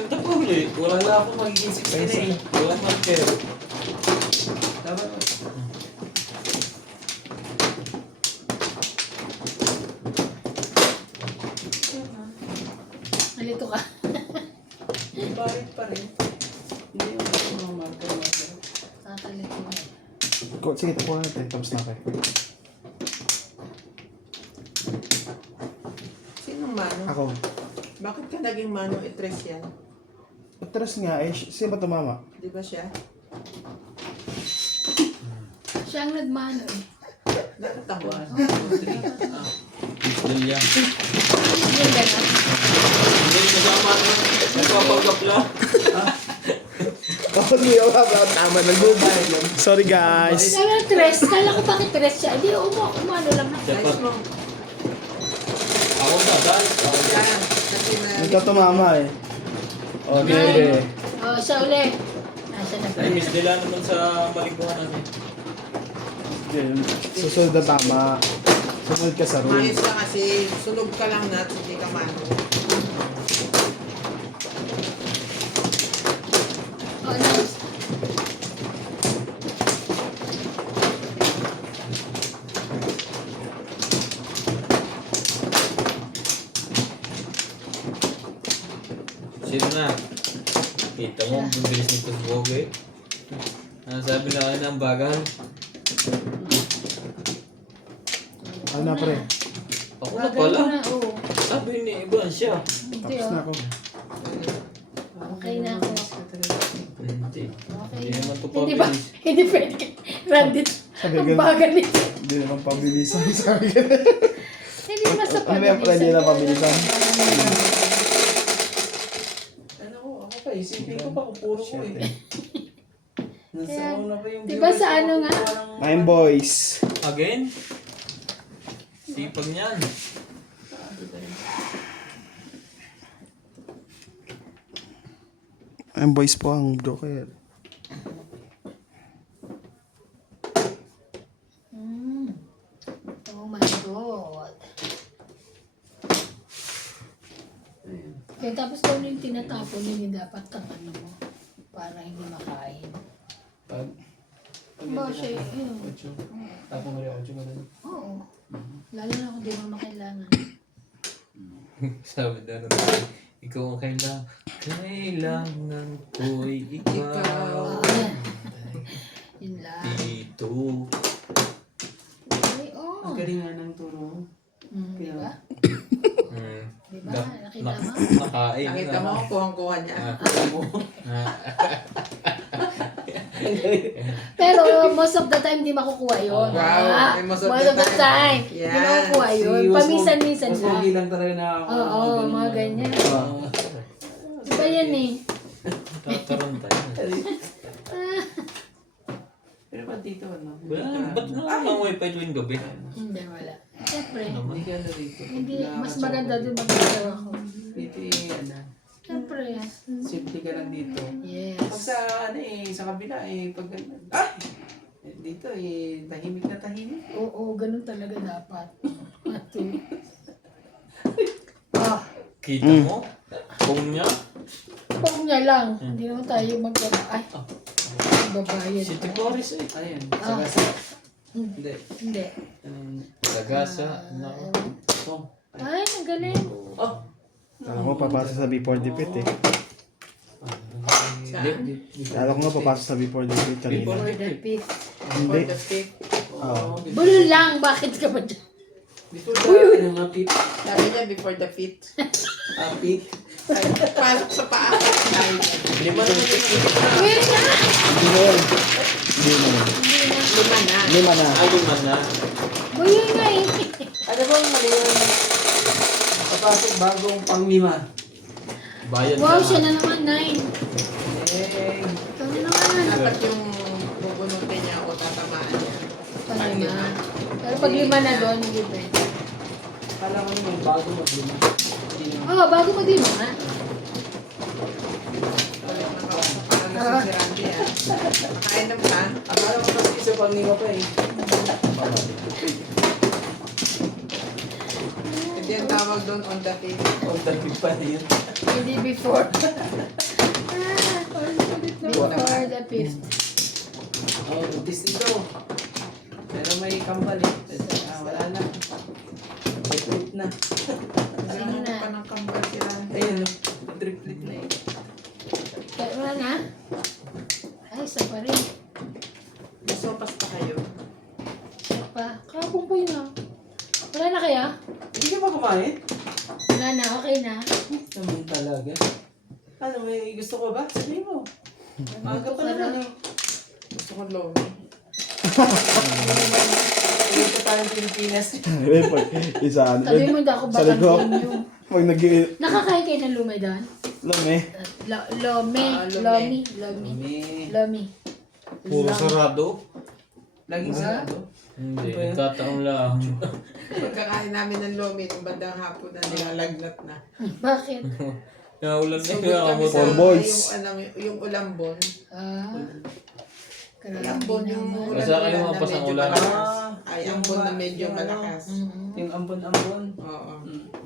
30 pa ulit. Wala wala akong magiging 60 na eh. Walang marker. Dapat Nalito ka. barit pa rin. Hindi yung mga marker. Kakalito ka. Sige, tapuan natin. Tapos na kayo. Sinong mano? Ako. Bakit ka naging mano itres yan? Atras nga eh. Sino ba tumama? Di ba siya? Siya ang nagmano eh. Nakatawa. Lilia. Hindi ka na. Hindi, nasama na. Nagpapagapla. Oh, hindi ako tama na good. Sorry guys. Kaya tres. Kala ko bakit tres siya. Hindi, umano lang na. Ayos mo. Ako na, dahil. Yan. Kasi na... Ikaw tumama eh. Okay. Oh, siya uli. Siya na Ay, miss nila naman sa balikuhan natin. Susunod na tama. Susunod ka sa room. Mayos ka kasi sunog ka lang na at hindi ka mano. Oh, nice. Sino na? Kita mo, ang bilis nito sa Boge. Ano sabi na kayo ng bagal? Ano na pre? Ako na Bagay pala. ko na, oo. Sabi ni Iban siya. Hindi, Tapos na oh. ako. Okay na ako. Hindi. Okay Hindi na. naman to Hindi ba? pabilis. Hindi pwede. Randit. Sabi Ang ganun. bagal nito. Hindi naman pabilisan. Sabi ka. Hindi naman sa Ano ba yung plan nila pabilisan? Ano ko, ako pa, isipin ko pa kung puro ko eh. Kaya, Nasa una pa yung diba sa ano nga? Ayun boys. Again? Sipag niyan. Ayun boys po ang Joker. Oh my God. Kaya tapos kung ano yung tinatapon yun, yung dapat kang ano mo. Para hindi makain. Pag Ba siya, yun. Ocho. Tapos mo rin ocho ka doon. Oo. Lalo na kung di mo makailangan. Sabi na ikaw ang kailangan. Kailangan ko'y ikaw. Yun lang. Dito. Ay, oo. Ang galing nga ng turo. Di ba? Hmm. Di ba? Nakita mo? Nakain. Nakita mo, kuhang-kuha niya. Pero most of the time, di makukuha yun. Wow. Ah, Most most of the time. Di Yan. makukuha yun. Paminsan-minsan Mas lang. pogi lang talaga na ako. Oo, mga ganyan. Oo. Diba yan eh? Tataron tayo. Pero ba't dito ano? Ba't naman ang wifi tuwing gabi? Hindi, wala. Siyempre, Hindi ka na dito. hindi, mas maganda doon mag-aaral ako. Dito ano. Siyempre. Simple ka lang dito. Pag Yes. sa ano sa kabila pag dito tahimik na tahimik. Oo, ganun talaga dapat. Ah, Kita mo? Kung niya? pag niya lang. Hindi naman tayo ay, babayad. Si Ticoris eh. Ayan, Ah. sagasa. Hmm, Hindi. Hindi. Sagasa. Oh. Ay, ang galing. Oh. Alam ko papasok sa before defeat eh. Alam ko nga papasok sa before defeat kanina. Before For the pick. Hindi. For the pick. Oo. Bulol lang, bakit ka ba dyan? Before the ano nga pit. Sabi niya, before the fit. Pit. Ay, pasok sa paa. Ay, Lima na yung Uy na! Hindi na yun. Hindi na yun. lima na. Lima na. lima na. Uy nga eh. Ano bang mali yun? Papasok bagong panglima. Bayad Wow, na. siya na naman, 9. Ito na naman. Dapat yung bubunutin niya o tatamaan niya. Panglima. Pero pag 5 na doon, hindi pwede. Kala ko yung bago maglima. Hindi naman. Oo, bago mo din nga. Wala nakawala si Randy ah. Makain na ba? Akala ko kasi isa panglima pa Hindi ang tawag doon on the fit. Ang dami pa yun. Hindi before. Before the 5th. Oh, buntis dito. Pero may kambal wala na. Triplet na. Sino na? Pa ng kambal si Randy. Ayun, triplet na Kaya wala na? Ay, isa pa rin. May sopas pa kayo. Isa pa. Kahapon po yun ah. Wala na kaya? Hindi ka ba kumain? Wala na, okay na. Naman talaga. Ano, may gusto ko ba? Sabihin mo. Maaga pa naman Gusto ko lomi. Dito tayong Pilipinas. Isa ano. Sabi mo daw ako Sa ligo. bakang yun. Pag Nakakain kayo ng lumay doon? Lami. Lomi. Ah, lomi. Lomi. Puro sarado. Laging sarado. Hindi, nagkataon lang. Pagkakain namin ng lomi, nung bandang hapon na nilalagnat na. Bakit? Naulan na Sugod yung kami sa For boys. yung ulambon. Ah. Ulambon yung naman. Basta kayo ulan na mapasang medyo ulan. malakas. Ay, Yung ambon na ba- medyo yung ano? malakas. Yung ambon-ambon. Oo.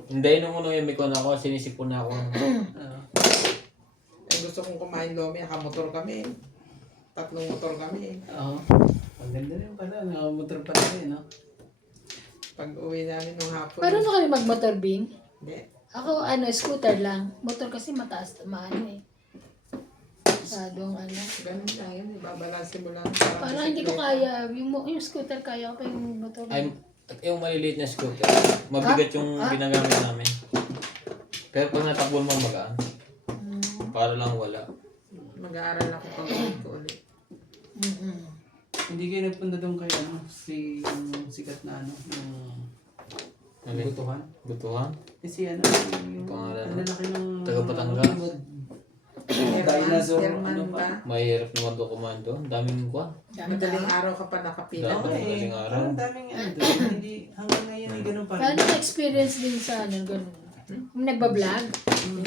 Hindi, nung unang yumikon ako, sinisipon na ako. Eh, gusto kong kumain lomi, nakamotor kami. 3 motor kami. Oo. Ang ganda rin pala. Nakamotor pa rin, no? Pag uwi namin nung hapon. Paano na kayo mag-motor, Bing? Hindi. Ako, scooter lang. Motor kasi mataas, maano eh. Masyadong Ganun lang yun, ibabalansin mo lang. Parang hindi ko kaya. Yung scooter kaya ko, yung motor. Ay, yung maliliit na scooter, mabigat yung ginagamit namin. Pero pag natakbo mo magaan, para lang wala. Mag-aaral ako pag uwi ko ulit. Hindi kayo nagpunta doon kay yung sikat na yung butuhan. Butuhan? Si yung Pangalan? ang lalaki ng Taga Batangas? dinosaur, German ano ba? pa? Mahirap naman doon kumain doon. Daming kwan. Madaling araw ka pa nakapila. Dami. Oo, Madaling araw. Ang daming ano doon. Hindi, hanggang ngayon ay ganun pa rin. Paano experience din sa ano, ganun? Kung nagbablog,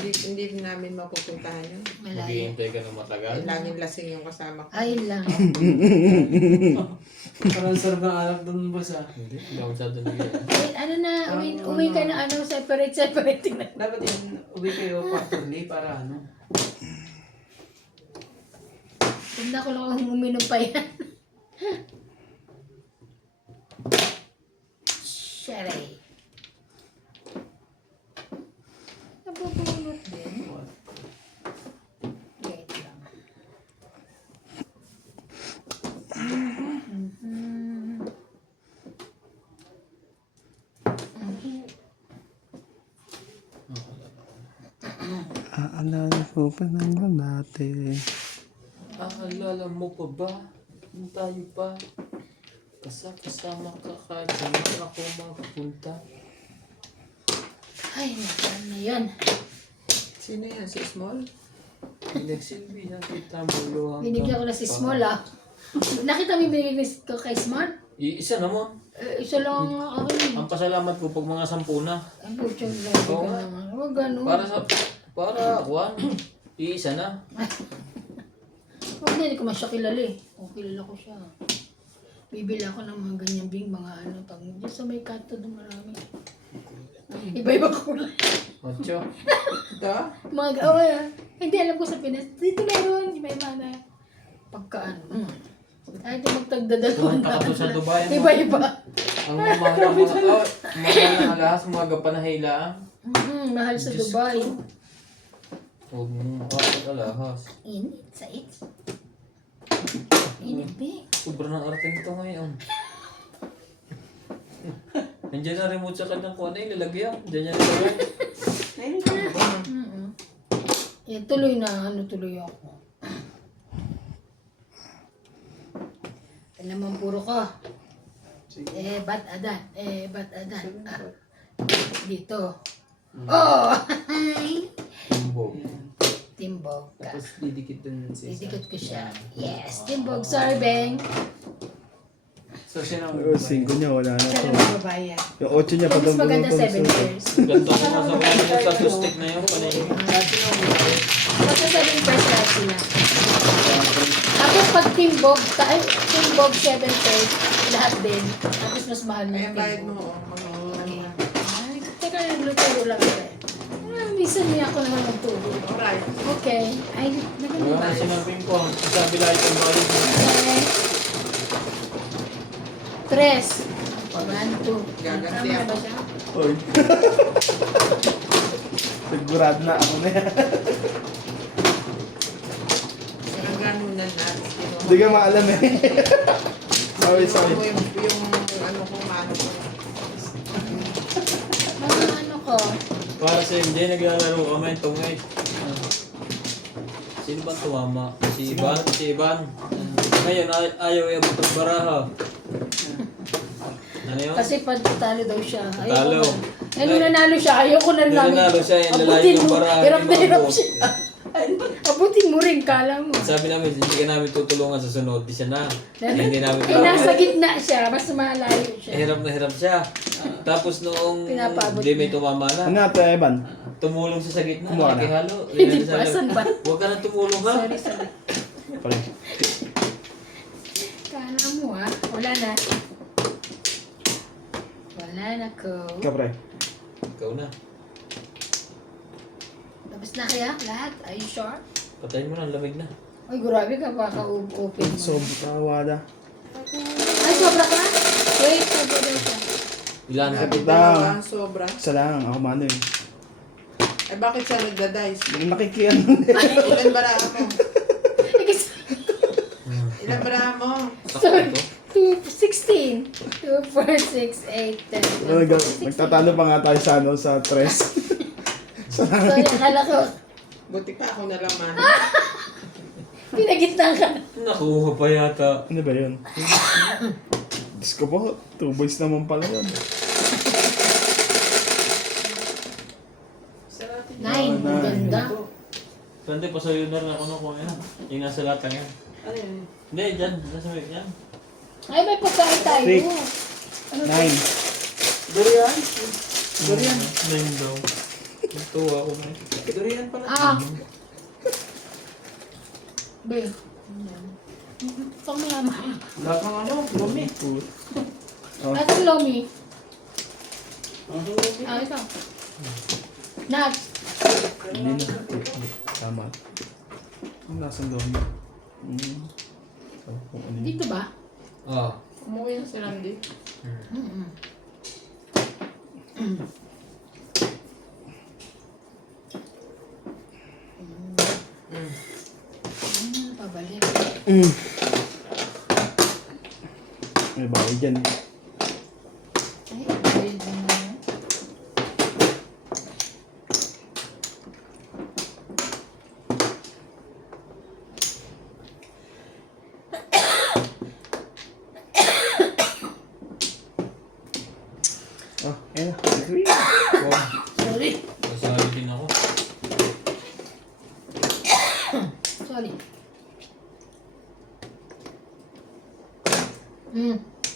Hindi namin mapupuntahan yun. malayo. Maghihintay ka ng matagal. Laging lasing yung kasama ko. Ay lang. Parang sarap ng alak doon, boss ah. Hindi, hindi ako masyado nagiging. Wait, ano na, uwi ka na ano, separating na. Dapat yun, uwi kayo quarterly para ano. Hindi ko lang kung uminom pa yan. Sherry. Nabubunot din. Wait lang. Aalala ko pa naman natin. Aalala mo pa ba? Kung tayo pa. Kasama ka kahit saan ako magpunta. Ay, nasaan na yan? Sino yan? Si Small? Pinagsilbihan kita mo luwang. Binigyan ko na si Small ah. Nakita mo yung binigyan ko kay Smart? Isa naman. Isa lang ang akin. Ang pasalamat ko pag mga 10 na. Ang putyang lagi ka Oo. naman. Huwag ganun. Para iisa na. Huwag na, hindi ko masya kilala eh. Kung kilala ko siya. Bibili ako ng mga ganyan bing, mga ano. Pag dyan sa may kanto doon marami. Iba-iba kulay. Macho. Ito? Mga, oh, hindi alam ko sa Pinas. Dito meron, iba-iba na. Pagkaan. Ay, di magtagdadalawan na. Ako sa Dubai. Iba-iba. Ang mahal na alahas, mga gapanahila. Mahal sa Diyos Dubai. Huwag mong kapag alahas. Init sa its. Init, be. Sobrang arte nito ngayon. Nandiyan na remote sa kanyang kung ano yung lalagyan. Diyan niya nilagay. Yan, tuloy na. Ano tuloy ako. Alam mo, puro ko. Ba't adan? Ba't adan? Ah, dito. Oh! Tumbog. Timbog ka. Tapos didikit dun si Didikit ko siya. Yes, timbog. Sorry, Beng. So siya na Pero 5 niya, wala na Siya to. na magbabayad. Yung 8 niya pa Mas daw maganda bumutong 7 years. Ganto ko nga sa mga sa sustik na yun. Panay. Basta 7 years lahat sila. Tapos pag timbog 7 years, lahat din. Tapos mas mahal na Ayan, yung bayad timbog. mo. Ay, teka, nagluturo lang ako eh. Minsan niya ako naman magturo. Alright. Okay. Ay, Wala na naganda. sinabing ko. Sabi lahat yung balik mo. Okay. 3. 1, 2. Gaganti Tama na ako. ba siya? Oy. Sigurado na ako na yan. Ang ganunan na. Hindi ka maalam eh. Sorry, sorry. Yung ano ko, maano ko. Mga ano ko. Para sa MJ, naglalaro kami. Tungay. Sino ba tumama? Si Ivan? Si Ivan. Ngayon, ayaw yung butong baraha. Ano yun? Kasi pag talo daw siya. Talo. Ayoko na. Eh, nung nanalo siya, ayoko na Nung namin. nanalo siya, yung lalaki Abutin ng mo. baraha, Hirap na hindi hirap maabot. siya. Abutin mo rin, kala mo. Sabi namin, hindi ka namin tutulungan sa sunod. Di siya na. Hindi namin Eh, nasa gitna siya. Mas malayo siya. Hirap na siya. Tapos noong Pinapaabot hindi may niya. tumama Ano na, nga to, Evan? tumulong siya sa gitna. Kumuha na. Nakihalo. Hindi pa, saan ba? Huwag ka nang tumulong ha. Sorry. Pare. Kala mo ha. Wala na. Wala na ko. Ikaw, pre. Ikaw na. Tapos na kaya lahat? Are you sure? Patayin mo na, lamig na. Ay, grabe ka pa ka-open mo. Sobra wala. Ay, sobra ka? Wait, sobra daw siya. Ilan? Kapit Dalawa lang. ang sobra. Isa lang, ako mano eh. Eh, bakit siya nagda-dice? Yung nakikian Ilan baraha mo? Eh, kasi, Ilan baraha mo? Sakto to. 2, 16. 2, 4, 6, 8, 10. Nagtatalo pa nga tayo sa ano, sa tres. Sorry, akala ko, Buti pa ako na lang man. pinagitna ka. Nakuha pa yata. Ano ba yun? Diyos ko po, 2 boys naman pala yun. 9, ganda. Tanda pa sa yun na ako no kung yan. Yung nasa lata yan. Ano yun? Hindi, dyan. Nasa may yan. Ay, may pagkain tayo. Six. Ano to? 9. Durian? Durian? Nine daw. Natuwa ako na. Durian pala. Ah. Be. Pang mama. Lahat ng ano, lumi. Oh. Atong lomi. Ang lumi. Ah, ito. Nuts. Hindi na. Tama. Ang lasang doon. So, kung ano yun. Dito ba? Ah. Umuwi na si Randy. Mm-mm. Pabalik. May bahay dyan. Ay, pabalik din na yun. Oh, ayun na. Agree. Wow. Sorry. Kasali din ako. Sorry.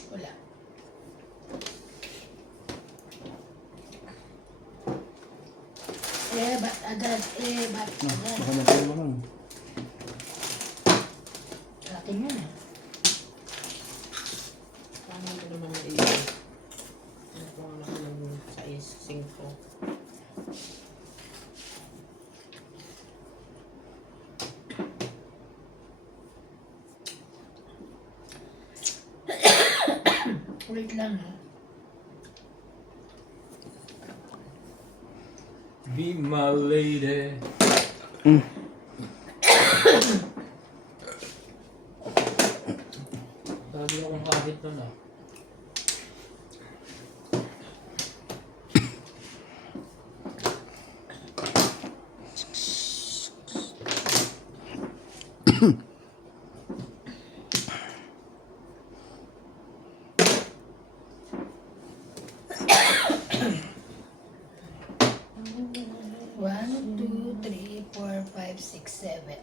Wala. Ba't agad? Ba't agad? Baka matay mo lang. Akin yan. Paano ko naman maisip? Nakuha na ko ng size 5. Wait lang ha. Be my lady. Sabi akong kahit nun ah. One, two, three, four, five, six, seven.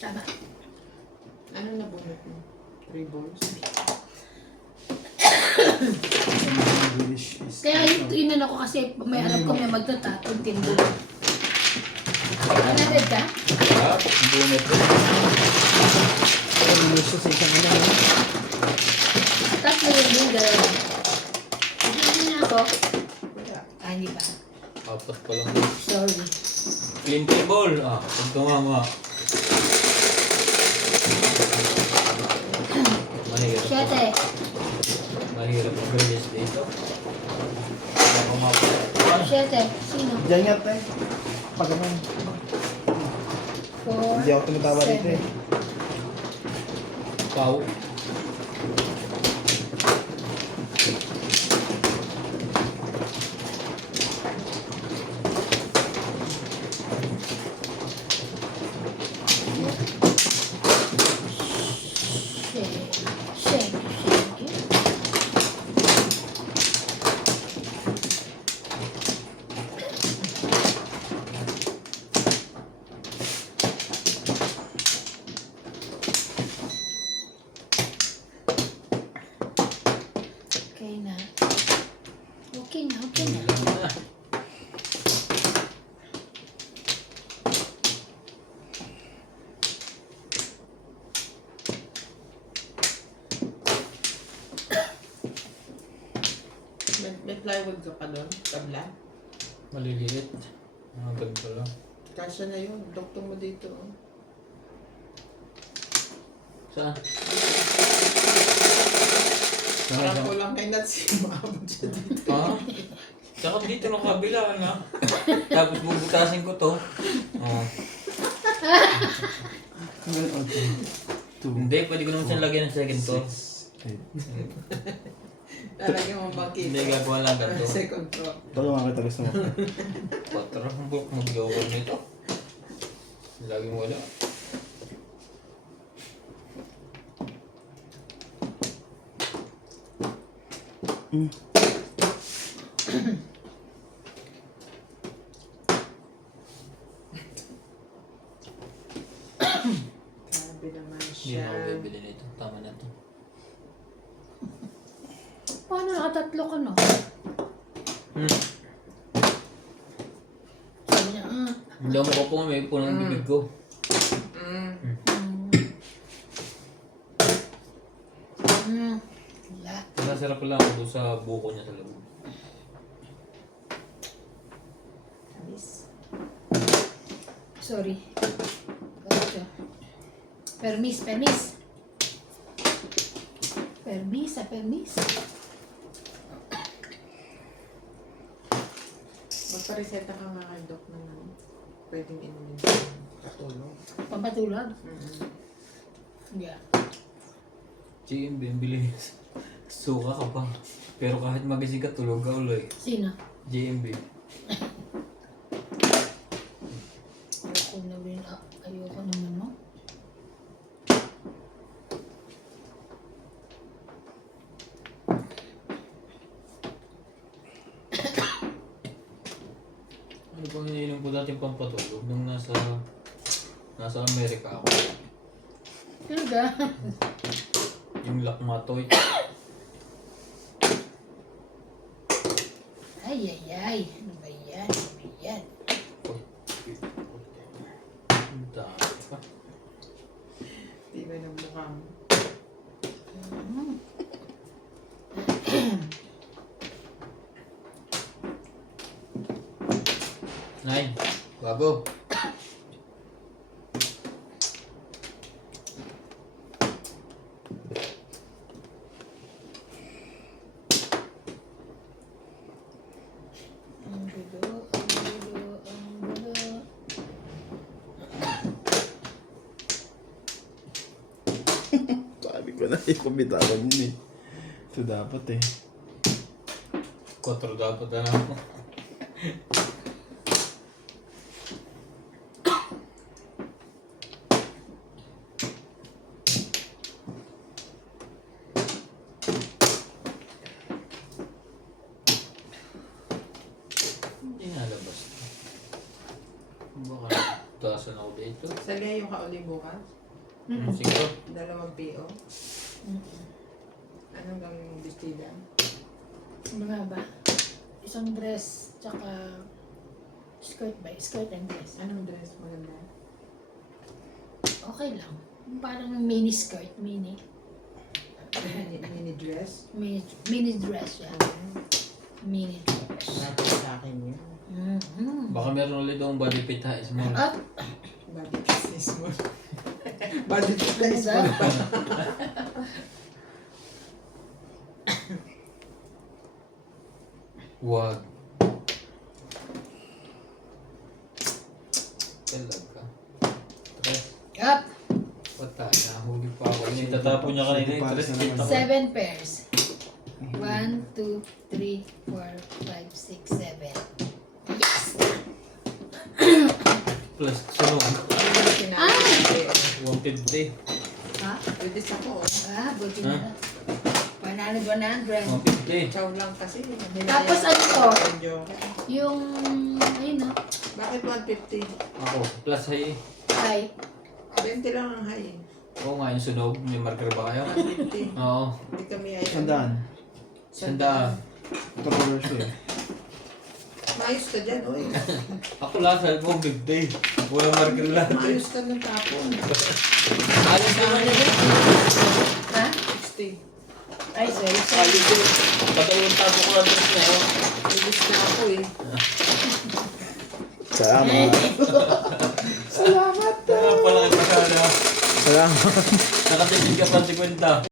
Tama. Ano na bunot mo? 3 balls? English is... Kaya yun ako kasi may alam ko may magtatatong tindo. Nanagad ka? Ah, bunot ko. English sa isang ano. Tatlo yun yung dalawa. Hindi na ako. Wala. Hindi pa. Apat pa lang. Sorry. Clean table. Ah, ito nga nga. Mahirap. Siyete. Mahirap mag-release dito. Ako mapa. Siyete. Sino? Diyan nga tayo. Pag naman. Four. Hindi ako tumatawa dito eh. Pau. Shake. Okay na. Okay na. May plywood ka pa doon? Tabla? Maliliit. Mga ganito lang. Kasya na yun. Doktor mo dito. Oh. Saan? Parang kulang kay Natsi. Maabot siya dito. Ha? Tsaka dito ng kabila na. Tapos bubutasin ko to. Oh. Hindi, pwede ko naman siyang lagyan ng second to. Lalagyan mo bakit? Hindi, gagawa lang ganito. Second floor. Ito lang kita gusto mo. Patro, mag-gawa nito. Lagi mo wala. Sabi naman Hindi siya. na ako bibili nito. Tama na to. Paano nakatatlo ka, no? Sabi niya, Hindi ako po may punong bibig ko. wala. Nasarap lang ako doon sa buko niya sa loob. Sorry. Ito. Permis. Permis. Magpareseta ka nga kay Doc ng ano, pwedeng inumin sa katulong. Pampatulog? Yeah. GM, bibili. Suka ka pa. Pero kahit magising ka, tulog ka ulit. Sino? JMB. Ayoko naman, no? Ano bang iniinom ko dati pampatulog nung nasa Amerika ako? Talaga? Yung lakmatoy. Ay. Ano ba yan? Ang dami pa. Di ba ng mukha mo? Nine. Bago. Ang gulo. Sabi ko na, ipabitawan yun eh. Ito dapat eh. 4 dapat na ako. Hindi nalabas. Baka tasan ako dito. Sa Leo ka uli bukas? Siguro. 2 PO? Anong gang bestida? Mga ba? Isang dress, tsaka skirt ba? Skirt and dress. Anong dress maganda? Okay lang. Parang mini skirt, mini Mini dress? mini dress siya. Mini dress. Natin sa akin yun. Baka meron ulit akong body fit ha, small. At, Body business mo. Body business mo. Wag. Talaga. Tres. up. Patay, nahuli pa ako. Itatapon niya kanina yung tres. 7 pairs. 1, 2, 3, 4, 5, 6, 7. Yes! Plus, sunog. Sinabi. 150. Ha? Pwede sa ko. Buti na. 100. 150. Chow lang kasi. Tapos ano to? Joke. Yung, ayun na. Bakit 150? Ako, plus ay. Ay, 20 lang ang high. Oo nga, yung sunog. May marker ba kayo? 150. Oo. Hindi kami ay... Sandaan. Sandaan. Ito roller siya eh. Maayos ka dyan, oy. Ako lang, cellphone 50. Walang marker lang. Maayos ka ng tapon. Alis naman yun. ha? 60. Ay, sorry. Alis yun. Patawang tapo ko lang tres na yun. Bilis na ako eh. Salamat. Salamat. Pala kita sana. Salamat. Nakatipid ka pa 50.